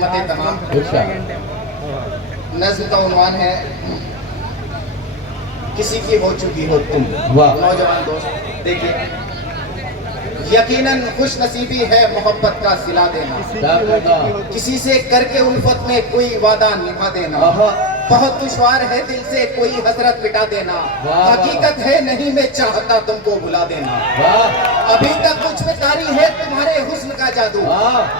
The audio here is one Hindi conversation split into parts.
रहमत तमाम। नज़्म का उन्वान है किसी की हो चुकी हो तुम। नौजवान दोस्त देखिए, यकीनन खुश नसीबी है मोहब्बत का सिला देना, किसी से करके उल्फत में कोई वादा निभा देना। बहुत दुश्वार है दिल से कोई हसरत मिटा देना, हकीकत है नहीं मैं चाहता तुमको भुला देना। अभी तक मुझ पे तारी है तुम्हारे हुस्न का जादू,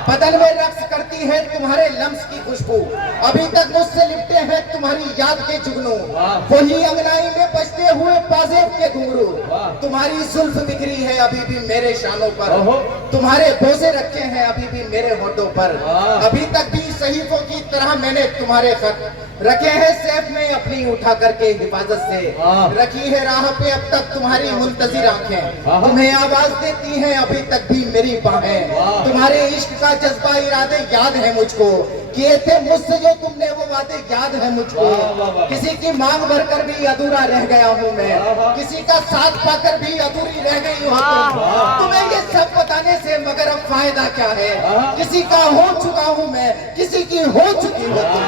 बदन में रक्स करती है तुम्हारे लम्स की खुशबू। अभी तक मुझसे लिपटे हैं तुम्हारी याद के जुगनू, वही अंगनाई में बजते हुए पाजेब के घुंघरू। तुम्हारी जुल्फ बिखरी है अभी भी मेरे शानों पर, तुम्हारे बोझे रखे हैं अभी भी मेरे होठों पर। अभी तक भी सहीफों की तरह मैंने तुम्हारे खत रखे हैं सेफ में अपनी उठा करके हिफाजत से। रखी है राह पे अब तक तुम्हारी मुंतजिर आंखें, तुम्हें आवाज देती हैं अभी तक भी मेरी बाहें। तुम्हारे इश्क का जज्बा इरादे याद है मुझको, किए थे मुझसे जो तुमने वो वादे याद है मुझको। किसी की मांग भरकर भी अधूरा रह गया हूँ मैं, किसी का साथ पाकर भी अधूरी रह गई हूँ तुम। तुम्हें ये सब बताने से मगर अब फायदा क्या है, किसी का हो चुका हूँ मैं, किसी की हो चुकी हो तुम।